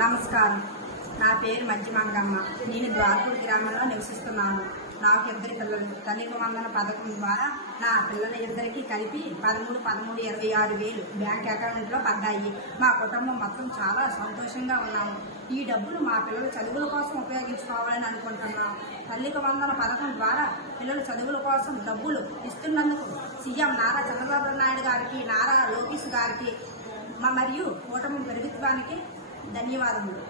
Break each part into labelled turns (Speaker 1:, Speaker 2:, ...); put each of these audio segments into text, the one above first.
Speaker 1: నమస్కారం. నా పేరు మధ్య మంగమ్మ నేను ద్వారపూడి గ్రామంలో నివసిస్తున్నాను. నాకు ఇద్దరు పిల్లలు. తల్లికి వందన పథకం ద్వారా నా పిల్లల ఇద్దరికి కలిపి పదమూడు పదమూడు ఇరవై ఆరు వేలు బ్యాంక్ అకౌంట్లో పడ్డాయి. మా కుటుంబం మొత్తం చాలా సంతోషంగా ఉన్నాము. ఈ డబ్బులు మా పిల్లల చదువుల కోసం ఉపయోగించుకోవాలని అనుకుంటున్నాం. తల్లికి వందన పథకం ద్వారా పిల్లల చదువుల కోసం డబ్బులు ఇస్తున్నందుకు సీఎం నారా చంద్రబాబు నాయుడు గారికి నారా లోకేష్ గారికి మా మరియు కూటమి ప్రభుత్వానికి ధన్యవాదములు.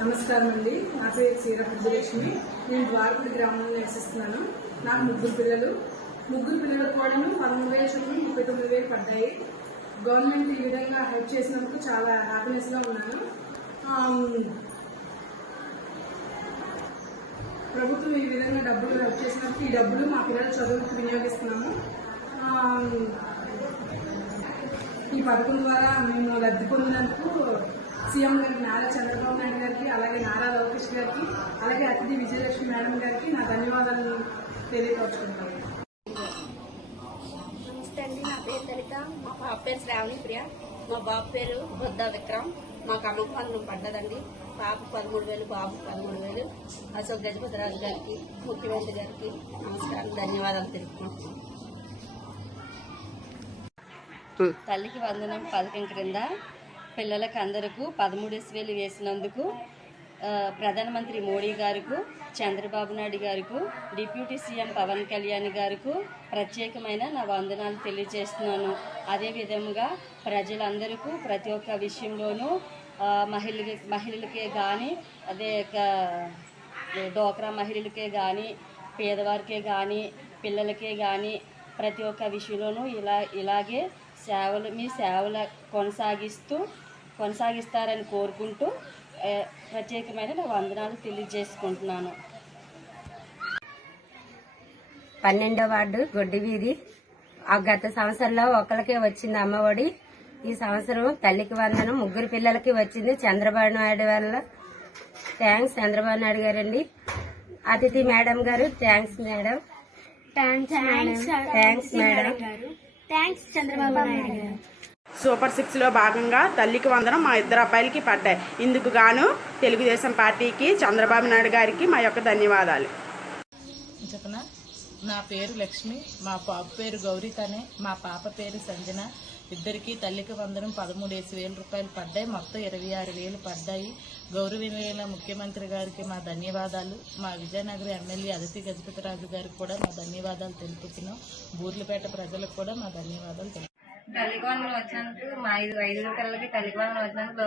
Speaker 2: నమస్కారం అండి నా పేరు శ్రీరపద్యలక్ష్మి నేను ద్వారపూడి గ్రామంలో నివసిస్తున్నాను. నాకు ముగ్గురు పిల్లలు. ముగ్గురు పిల్లలకు కూడా పదమూడు వేల చొప్పున ముప్పై తొమ్మిది వేలు పడ్డాయి. గవర్నమెంట్ ఈ విధంగా హెల్ప్ చేసినందుకు చాలా హ్యాపీనెస్గా ఉన్నాను. ప్రభుత్వం ఈ విధంగా డబ్బులు హెల్ప్ చేసినందుకు ఈ డబ్బులు మా పిల్లల చదువుకు వినియోగిస్తున్నాము. ఈ పథకం ద్వారా మేము లబ్ధి పొందినందుకు సీఎం గారికి నారా చంద్రబాబు నాయుడు గారికి అలాగే నారా లోకేష్ గారికి అలాగే అతిథి విజయలక్ష్మి మేడం గారికి నా ధన్యవాదాలను తెలియపరుచుకుంటాను
Speaker 3: నమస్తే అండి నా పేరు లలిత మా పాప పేరు శ్రావణి ప్రియ. మా బాబు పేరు బుద్ధ విక్రమ్. మాకు అమ్మకు వందనం పడ్డదండి. పాప పదమూడు వేలు బాబు పదమూడు వేలు. అశోక్ గజపతిరాజు గారికి ముఖ్యమంత్రి గారికి నమస్కారం ధన్యవాదాలు తెలుపుకుంటున్నాం తల్లికి వందనం పథకం క్రింద పిల్లలకు అందరికీ పదమూడు వేలు వేసినందుకు ప్రధానమంత్రి మోడీ గారికి చంద్రబాబు నాయుడు గారికి డిప్యూటీ సీఎం పవన్ కళ్యాణ్ గారికి ప్రత్యేకమైన నా వందనాలు తెలియజేస్తున్నాను. అదే విధముగా ప్రజలందరికీ ప్రతి ఒక్క విషయంలోనూ మహిళ మహిళలకే కానీ అదే డోక్రా మహిళలకే కానీ పేదవారికే కానీ పిల్లలకే కానీ ప్రతి ఒక్క విషయంలోనూ ఇలా ఇలాగే సేవలు మీ సేవలు కొనసాగిస్తూ కొనసాగిస్తారని కోరుకుంటూ ప్రత్యేకమైన నా వందనాలు తెలియజేసుకుంటున్నాను.
Speaker 4: పన్నెండో వార్డు గొడ్డి వీధి. ఆ గత సంవత్సరంలో ఒకరికే వచ్చింది అమ్మఒడి ఈ సంవత్సరం తల్లికి వందనం ముగ్గురు పిల్లలకి వచ్చింది చంద్రబాబు నాయుడు వల్ల. థ్యాంక్స్ చంద్రబాబు నాయుడు గారండి. అతిథి మేడం గారు thanks madam. Thanks madam.
Speaker 5: Super సిక్స్లో భాగంగా తల్లికి వందనం మా ఇద్దరు అబ్బాయిలకి పడ్డాయి. ఇందుకు గాను తెలుగుదేశం పార్టీకి చంద్రబాబు నాయుడు గారికి మా యొక్క ధన్యవాదాలు.
Speaker 6: చెప్పనా? నా పేరు లక్ష్మి మా పాప పేరు గౌరీ తనే మా పాప పేరు సంజన ఇద్దరికి తల్లికి వందనం పదమూడేసి వేల రూపాయలు పడ్డాయి. మొత్తం ఇరవై ఆరు వేలు పడ్డాయి. గౌరవనీయుల ముఖ్యమంత్రి గారికి మా ధన్యవాదాలు. మా విజయనగరం ఎమ్మెల్యే అదితి గజపతిరాజు గారికి కూడా మా ధన్యవాదాలు తెలుపుతున్నాం. బూర్లపేట ప్రజలకు కూడా మా ధన్యవాదాలు తెలుపు
Speaker 4: తల్లిగొండలు వచ్చినందుకు మా ఐదు ఐదుగురు పిల్లలకి తల్లిగొండలు వచ్చినందుకు